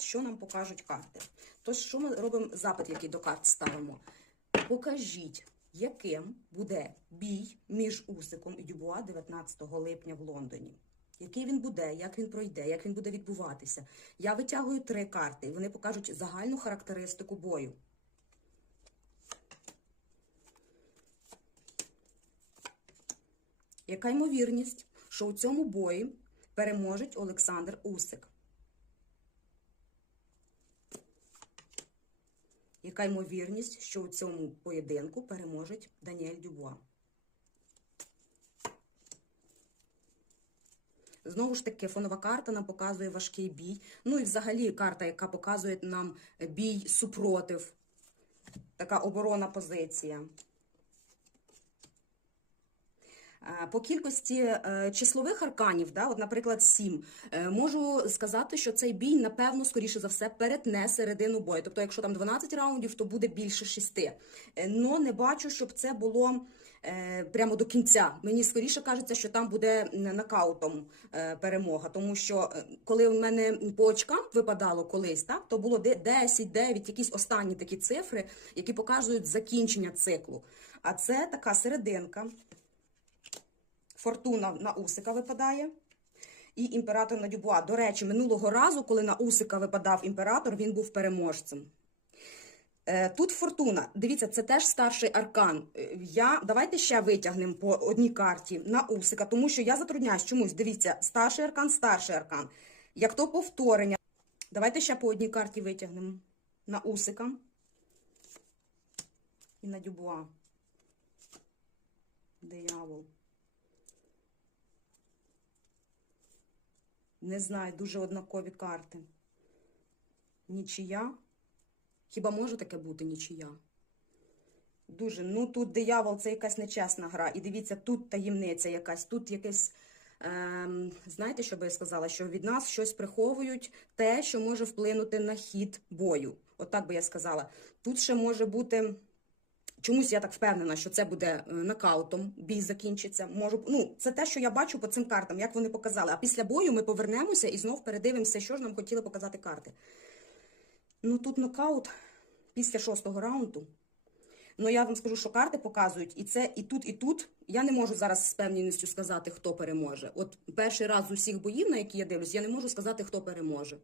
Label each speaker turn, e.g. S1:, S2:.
S1: що нам покажуть карти? Тож, що ми робимо запит, який до карт ставимо? Покажіть, яким буде бій між Усиком і Дюбуа 19 липня в Лондоні. Який він буде, як він пройде, як він буде відбуватися. Я витягую три карти, і вони покажуть загальну характеристику бою. Яка ймовірність, що у цьому бої переможе Олександр Усик? Яка ймовірність, що у цьому поєдинку переможе Даніель Дюбуа? Знову ж таки, фонова карта нам показує важкий бій. Ну і взагалі карта, яка показує нам бій супротив. Така оборона позиція. По кількості е, числових арканів, да, от, наприклад, 7, можу сказати, що цей бій, напевно, скоріше за все, перетне середину бою. Тобто, якщо там 12 раундів, то буде більше 6. Но не бачу, щоб це було е, прямо до кінця. Мені скоріше кажеться, що там буде нокаутом е, перемога. Тому що е, коли в мене по очкам випадало колись, так, то було де- 10, 9, якісь останні такі цифри, які показують закінчення циклу. А це така серединка. Фортуна на Усика випадає. І імператор на Дюбуа. До речі, минулого разу, коли на Усика випадав імператор, він був переможцем. Е, Тут фортуна. Дивіться, це теж старший аркан. Е, Я, давайте ще витягнемо по одній карті на Усика, тому що я затрудняюсь чомусь. Дивіться, старший аркан, старший аркан. Як то повторення. Давайте ще по одній карті витягнемо на Усика і на Дюбуа. Диявол. Не знаю, дуже однакові карти. Нічия. Хіба може таке бути нічия? Дуже. Ну тут диявол це якась нечесна гра. І дивіться, тут таємниця якась, тут якесь. Ем, знаєте, що би я сказала? Що від нас щось приховують, те, що може вплинути на хід бою. От так би я сказала. Тут ще може бути. Чомусь я так впевнена, що це буде е, нокаутом, бій закінчиться. Можу, ну, це те, що я бачу по цим картам, як вони показали. А після бою ми повернемося і знов передивимося, що ж нам хотіли показати карти. Ну тут нокаут після шостого раунду. Ну я вам скажу, що карти показують і це, і тут, і тут. Я не можу зараз з певністю сказати, хто переможе. От перший раз з усіх боїв, на які я дивлюсь, я не можу сказати, хто переможе.